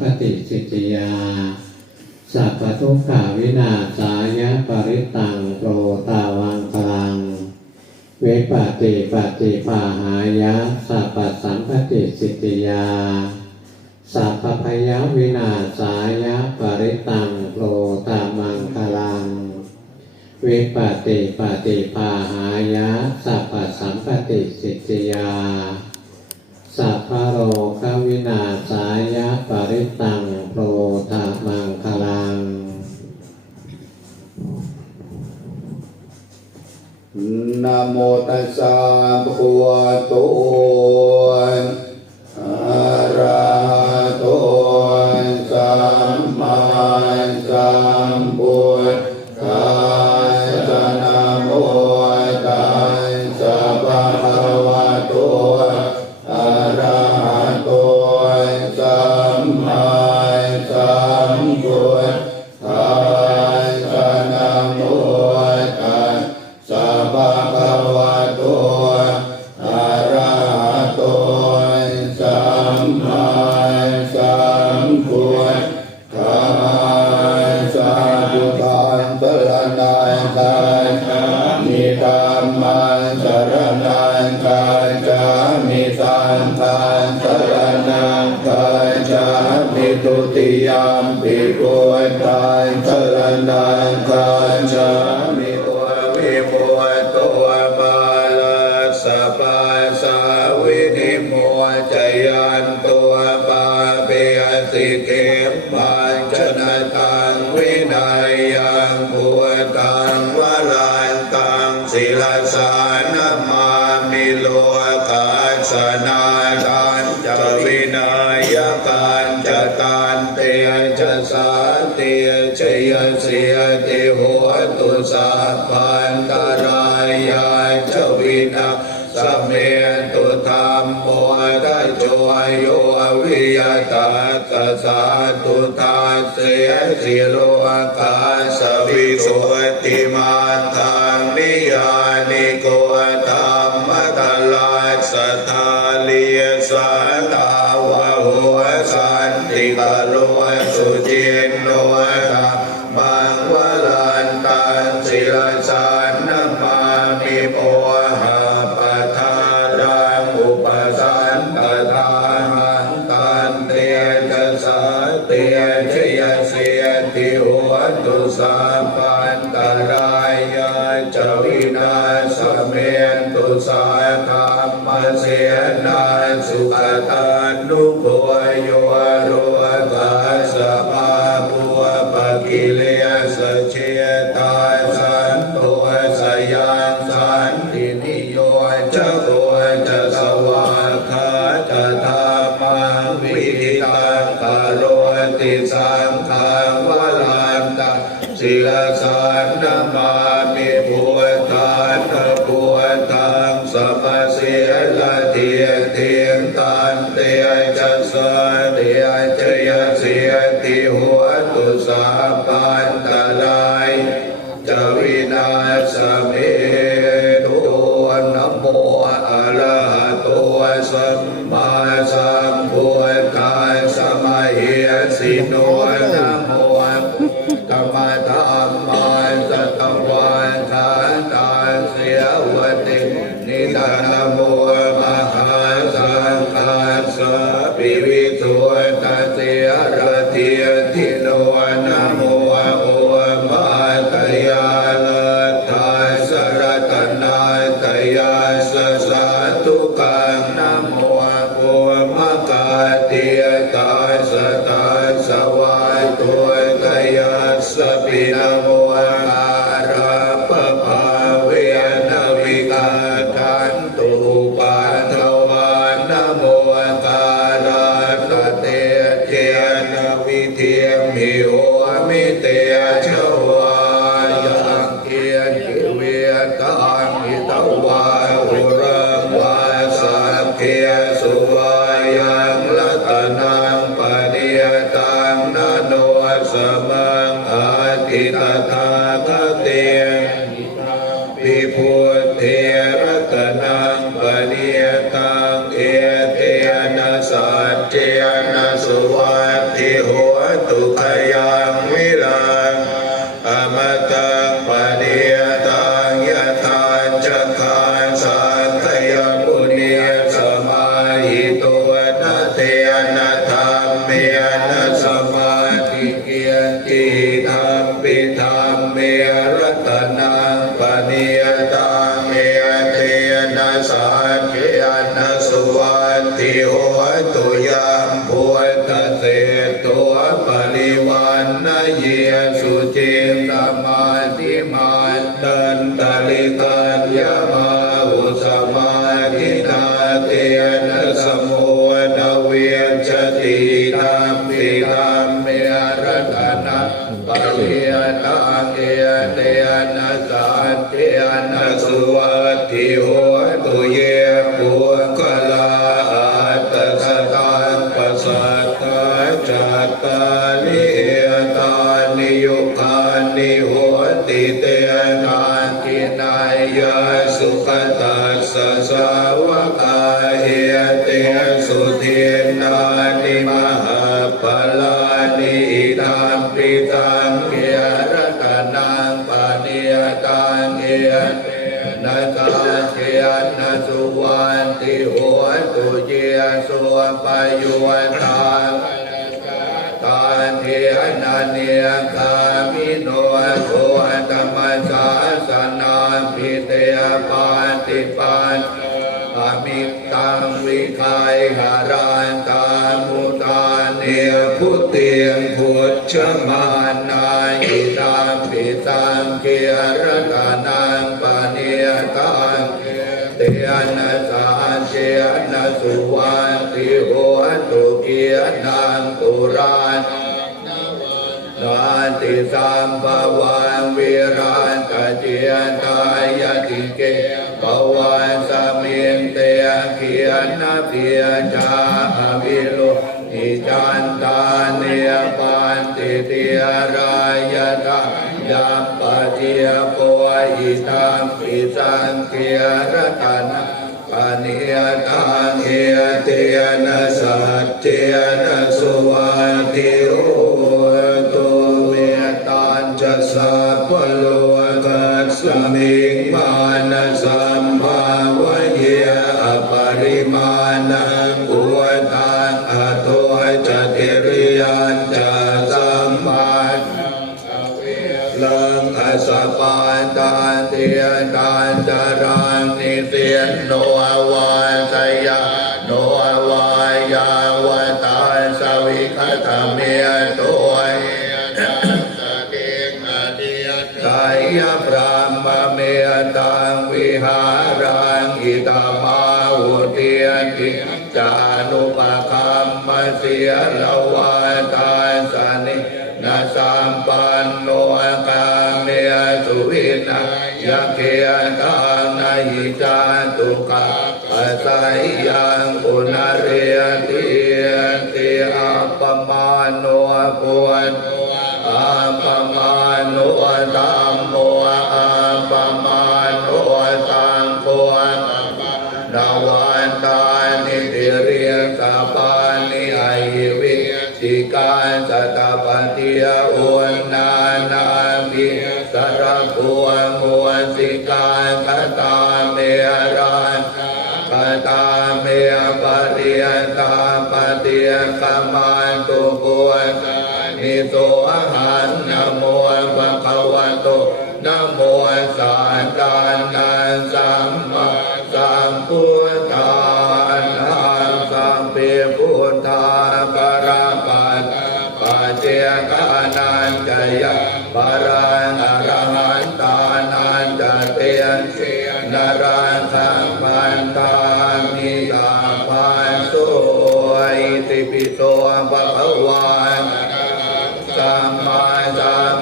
ปติสิทธิยา สัพพทุกขาวินาศายะปริตังโรตาวังพลัง เวปติปฏิภาหายะ สัพพสัมปติสิทธิยา สัพพพยวินาศายะปริตังโรตามังคลังวิปติปฏิภาหายะ สัพพสัมปติสิทธิยา สัพพโรควินาสายะปริตังโปรตามังคลัง นะโมตัสสะภะคะวะ สังฆังสรณังคัจามิทุติยามปิพุทธังสรณังคัจามิตัววิมุตตัวมาลาสะปาสาวินิโมจยันตัวปาเปยสิเกมปัญชนะตังวินัยยัง เสียติโหตุสัพพันตรายาจวินาสมเมตุธรรมโมทัจโจโยวิยตาตสาตุทาเสสิโลกาสวิโสติมาทางนิยานิโกธ นุโภโยโรกาสมาภูปกิเลสเชตาสันโตสยังสันตินิโยจะโกจสวาคาจธรรมังวิทิตังกโรติสังฆังวลันตังศิลสา วินาสเมตุนะโมอะระหะโตสัมมาสัมพุทธัสสะมะเหสิโนนะโมธรรมธรรมาสัตวันทานตาเสียวตินิทานโม เตียตาสตาสวายตัวกยัสปินะโมอาระปะภาเวนวิกาทันตุปาทวานโมการาตเตเทียนวิเทียมิโอมิเต อิตถาคเต วิอันสุวัติโหตุยามพุเสตุปริวันเยสุ งปานิยตังเกียนาคาเทียนาสุวันติโหตุเจียสุวปายุวันตังตาเทียนาเนียคามิโนโคธรรมสาสนาพิเตยปานติปันอามิตังวิคายหารันตามุตาเนียพุเตียงพุทธมา ตังเกียรตานังปานิยตังเตียนะสาเจนะสุวันติโหตุเกียนังตุรานนาติสัมภวันวิรันตเจียนตายติเกปวันสมินเตยเกียนะเพียจาอวิโลอิจันตาเนียปันติเตียรายตา ยัมปะเทียปวิตัมปิสังเกียรตนะปานิยตังเอเตนะสัจเจนะสุวัติโอตุเมตัญจะสัพพโลกัสสมิงมา ยนตานจารังนิเตียนโนวานสยาโนวายาวตาสวิคตเมียตัวกายพรามเมตังวิหารังอิตามาวุเตียนจานุปคัมมเสียลวาตา อาศัยยังปุณเรียติติอัปมาโนปุณอัปมาโนตัมโมอัปมาโนตังโคนาวันตานิติเรียงสาปานิไอวิสิการสัตปฏิยอุนา นะโมสันตานันสัมมาสัมพุทธานังสัมปิพุทธาปราปัตปัจเจกานันจยะปรังอรหันตานันจเตียนนรันทังปันตามิตาปันสุอิติปิโสภะคะวันสัมมาสัม